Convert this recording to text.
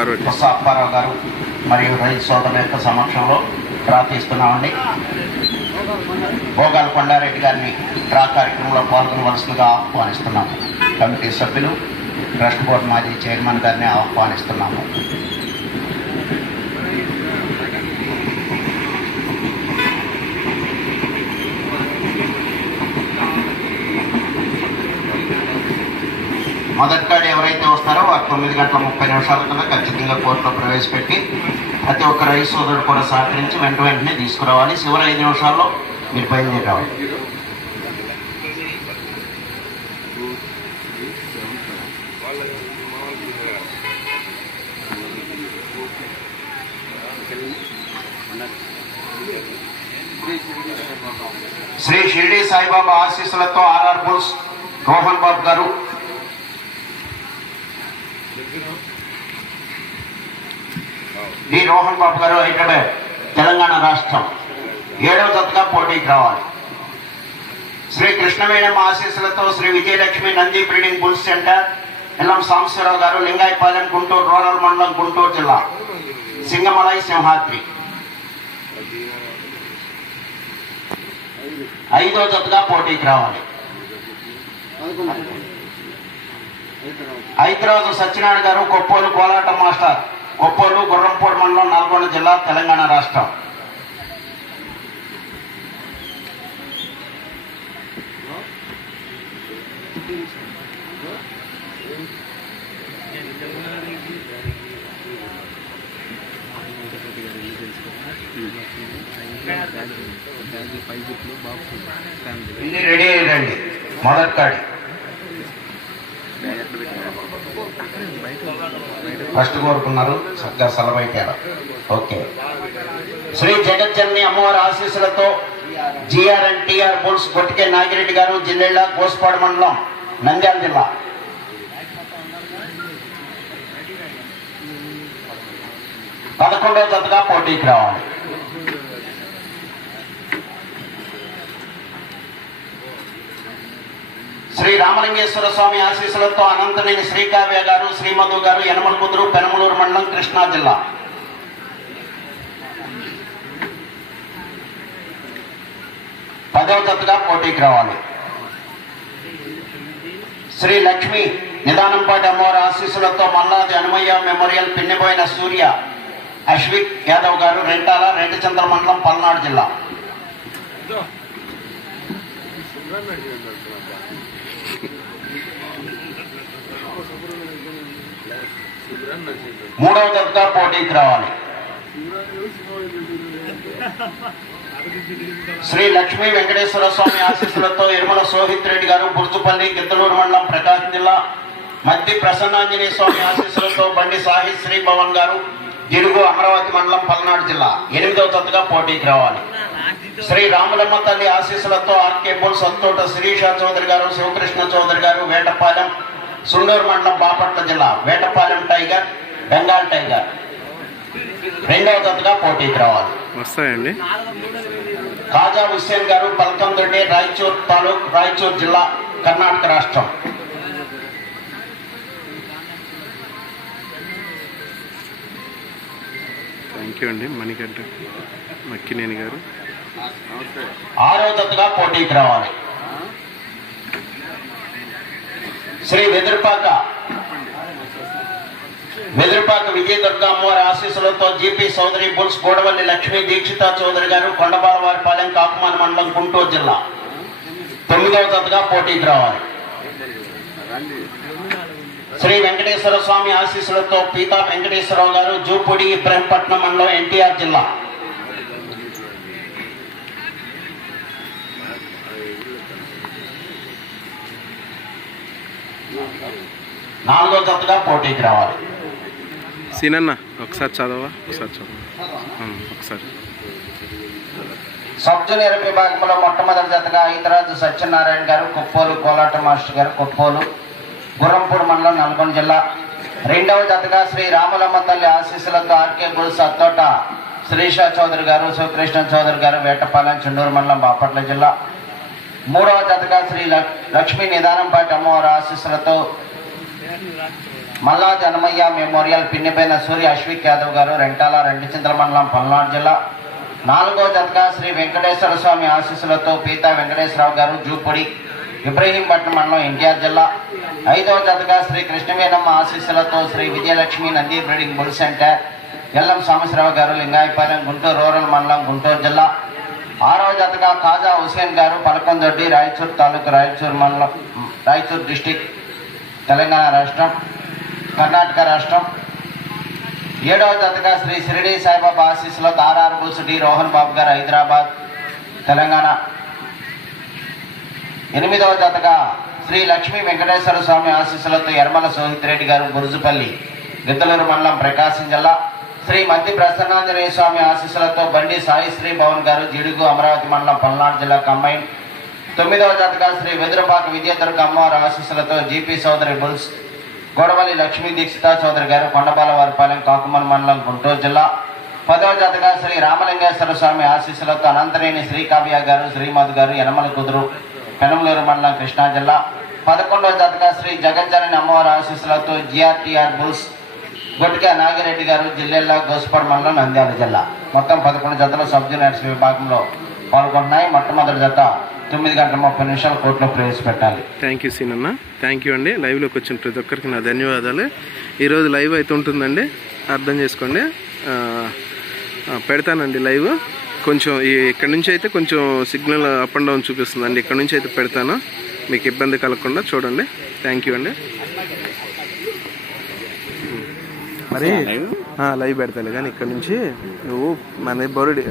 Forward Botsa Apparao గారు మరియు రైతు సోదరుల యొక్క సమక్షంలో ప్రార్థిస్తున్నామండి భోగాల కొండారెడ్డి గారిని డ్రా కార్యక్రమంలో పాల్గొనవలసిందిగా ఆహ్వానిస్తున్నాము. కమిటీ సభ్యులు ట్రస్ట్ బోర్డు మాజీ చైర్మన్ గారిని ఆహ్వానిస్తున్నాము. మొదటికాడు ఎవరైతే వస్తారో వారు తొమ్మిది గంటల ముప్పై నిమిషాల కన్నా ఖచ్చితంగా కోర్టులో ప్రవేశపెట్టి ప్రతి ఒక్క రైతు సోదరుడు కూడా సహకరించి వెంట వెంటనే తీసుకురావాలి. చివరి ఐదు నిమిషాల్లో మీరు బయలుదేరి శ్రీ షిరిడి సాయిబాబా ఆశీస్సులతో ఆర్ఆర్ బుల్స్ రోహన్ బాబు గారు డి రోహన్ బాబు గారు హైదరాబాద్ తెలంగాణ రాష్ట్రం. ఏడవ తత్గా పోటీకి రావాలి. శ్రీ కృష్ణవేణం ఆశీస్సులతో Sri Vijayalakshmi Nandi breeding bulls centre ఎల్లం సాంబశివరావు గారు లింగాయపాలెం గుంటూరు రూరల్ మండలం గుంటూరు జిల్లా. సింగమలై సింహాద్రి. ఐదో జతగా పోటీకి రావాలి. హైదరాబాద్ సత్యనారాయణ గారు కొప్పోలు కోలాటం మాస్టర్. కొప్పోలు గుర్రంపూడి మండలం నల్గొండ జిల్లా తెలంగాణ రాష్ట్రం. ఇది రెడీ అయ్యండి మొదటి కాడి. ఫస్ట్ కోరుకున్నారు చక్కగా సెలవైతారు ఓకే. శ్రీ జగజ్జన్ని అమ్మవారి ఆశీస్సులతో అండ్ టిఆర్ బుల్స్ గొట్టికే నాగిరెడ్డి గారు జిల్లెళ్ళ గోస్పాడు మండలం నంద్యాల జిల్లా. పదకొండవ జతగా పోటీకి రావాలి శ్రీ రామలింగేశ్వర స్వామి ఆశీస్సులతో అనంతనేని శ్రీకావ్య గారు శ్రీమధు గారు యనమల కుదురు పెనమలూరు మండలం కృష్ణా జిల్లా. పదవ జతగా పోటీకి రావాలి. శ్రీ లక్ష్మి నిదానంపాటి అమ్మవారి ఆశీస్సులతో మల్లాది హనుమయ్య మెమోరియల్ పిన్నిపోయిన సూర్య అశ్విక్ యాదవ్ గారు రెంటాల రెండుచంద్ర మండలం పల్నాడు జిల్లా. మూడవ జతగా పోటీకి రావాలి. శ్రీ లక్ష్మీ వెంకటేశ్వర స్వామి ఆశీస్సులతో ఇరుమల సోహిత్ రెడ్డి గారు బుర్జుపల్లి గిద్దలూరు మండలం ప్రకాశం జిల్లా. మద్ది ప్రసన్నాంజనేయ స్వామి ఆశీస్సులతో బండి సాహిత్ శ్రీ భవన్ గారు గిడుగు అమరావతి మండలం పల్నాడు జిల్లా. ఎనిమిదవ జతగా పోటీకి రావాలి. శ్రీ రాములమ్మ తల్లి ఆశీస్సులతో ఆర్కే బోల్ సత్తోట శిరీష చౌదరి గారు శివకృష్ణ చౌదరి గారు వేటపాలెం సుండూరు మండలం బాపట్ల జిల్లా వేటపాలెం టైగర్ బెంగాల్ టైగర్. రెండవ జతగా పోటీకి రావాలి. వస్తాయండి. కాజా హుస్సేన్ గారు పల్కందొడ్డి రాయచూర్ తాలూక్ రాయచూర్ జిల్లా కర్ణాటక రాష్ట్రం. థ్యాంక్ యూ అండి. మణికంఠ మక్కినేని గారు. ఆరో జతగా పోటీకి రావాలి. శ్రీ వెదురుపాక. వెదురుపాక విజయ దుర్గామ్మవారి ఆశీస్సులతో జీపీ చౌదరి బుల్స్ గోడవల్లి లక్ష్మీ దీక్షిత చౌదరి గారు కొండబాలవారిపాలెం కాకుమాన మండలం గుంటూరు జిల్లా. తొమ్మిదవ జతగా పోటీకి రావాలి శ్రీ వెంకటేశ్వర స్వామి ఆశీస్సులతో పీతా వెంకటేశ్వరరావు గారు జూపూడి ఇబ్రహీంపట్నం మండలం ఎన్టీఆర్ జిల్లా. నాలుగో జతగా పోటీకి రావాలి. సీనన్న ఒకసారి చదవా ఒకసారి చదవ. ఒకసారి. సబ్ జూనియర్ విభాగంలో మొట్టమొదటి జతగా ఈతరాజు సత్యనారాయణ గారు కుప్పోలు కోలాట మాస్టర్ గారు కుప్పోలు గుర్రంపూడి మండలం నల్గొండ జిల్లా. రెండవ జతగా శ్రీ రామలమ్మ తల్లి ఆశీస్సులతో ఆర్కే బుల్స్ అత్తోట శ్రీషా చౌదరి గారు శివకృష్ణ చౌదరి గారు వేటపాలెం చుండూరు మండలం బాపట్ల జిల్లా. మూడవ జతగా శ్రీ లక్- లక్ష్మీ నిదానంపాటి అమ్మవారి ఆశీస్సులతో మల్లా జనమయ్య మెమోరియల్ పిన్నిపైన సూర్య అశ్విక్ యాదవ్ గారు రెంటాల రెండు చింతల మండలం పల్నాడు జిల్లా. నాలుగో జతగా శ్రీ వెంకటేశ్వర స్వామి ఆశీస్సులతో పీతా వెంకటేశ్వరరావు గారు జూపుడి ఇబ్రహీంపట్నం మండలం ఎన్టీఆర్ జిల్లా. ఐదవ జతగా శ్రీ కృష్ణవేణమ్మ ఆశీస్సులతో Sri Vijayalakshmi Nandi breeding bull centre LM Sambasivarao garu Lingayapalem Guntur rural మండలం గుంటూరు జిల్లా. ఆరవ జతగా కాజా హుసేన్ గారు పలకొందొడ్డి రాయచూర్ తాలూకు రాయచూర్ మండలం రాయచూర్ డిస్టిక్ తెలంగాణ రాష్ట్రం కర్ణాటక రాష్ట్రం. ఏడవ జతగా Shri Shirdi Saibaba ఆశీస్సులో RR bulls D Rohan Babu garu Hyderabad Telangana. ఎనిమిదవ జతగా శ్రీ లక్ష్మీ వెంకటేశ్వర స్వామి ఆశీస్సులతో యర్మల సోహిత్ రెడ్డి గారు గురుజుపల్లి గిద్దలూరు మండలం ప్రకాశం జిల్లా. శ్రీ మధ్య ప్రసన్నాంజనేయ స్వామి ఆశీస్సులతో బండి సాయి శ్రీ భవన్ గారు జిడుగు అమరావతి మండలం పల్నాడు జిల్లా కంబైన్. తొమ్మిదవ జతగా శ్రీ వెదురుపాక విద్యాధర్ అమ్మవారి ఆశీస్సులతో జీపీ సోదరి బుల్స్ గోడవల్లి లక్ష్మీ దీక్షిత చౌదరి గారు కొండపాలవారిపాలెం కాకుమన్ మండలం గుంటూరు జిల్లా. పదవ జతగా శ్రీ రామలింగేశ్వర స్వామి ఆశీస్సులతో అనంతరేణి శ్రీకావ్య గారు శ్రీమధు గారు యనమల కుదురు పెనమలూరు మండలం కృష్ణా జిల్లా. పదకొండవ జతగా శ్రీ జగజ్జనని అమ్మవారి ఆశీస్సులతో జిఆర్టీఆర్ బుల్స్ గొట్టిగా నాగిరెడ్డి గారు జిల్లెల్లా గోస్పాడ్ మండలం నంద్యాల జిల్లా. మొత్తం పదకొండు జతలు సబ్ జూనియర్స్ విభాగంలో పాల్గొంటున్నాయి. మొట్టమొదటి జత తొమ్మిది గంటల ముప్పై నిమిషాలు కోర్టులో ప్రవేశపెట్టాలి. థ్యాంక్ యూ సీన్ అన్న. థ్యాంక్ యూ అండి. లైవ్లోకి వచ్చిన ప్రతి ఒక్కరికి నా ధన్యవాదాలు. ఈరోజు లైవ్ అయితే ఉంటుందండి. అర్థం చేసుకోండి. పెడతానండి లైవ్ కొంచెం ఈ ఇక్కడ నుంచి అయితే కొంచెం సిగ్నల్ అప్ అండ్ డౌన్ చూపిస్తుందండి. ఇక్కడ నుంచి అయితే పెడతాను. మీకు ఇబ్బంది కలగకుండా చూడండి. థ్యాంక్ యూ అండి. మరి ఆ, లైవ్ పెడతాను కానీ ఇక్కడ నుంచి నువ్వు మన బొరుడి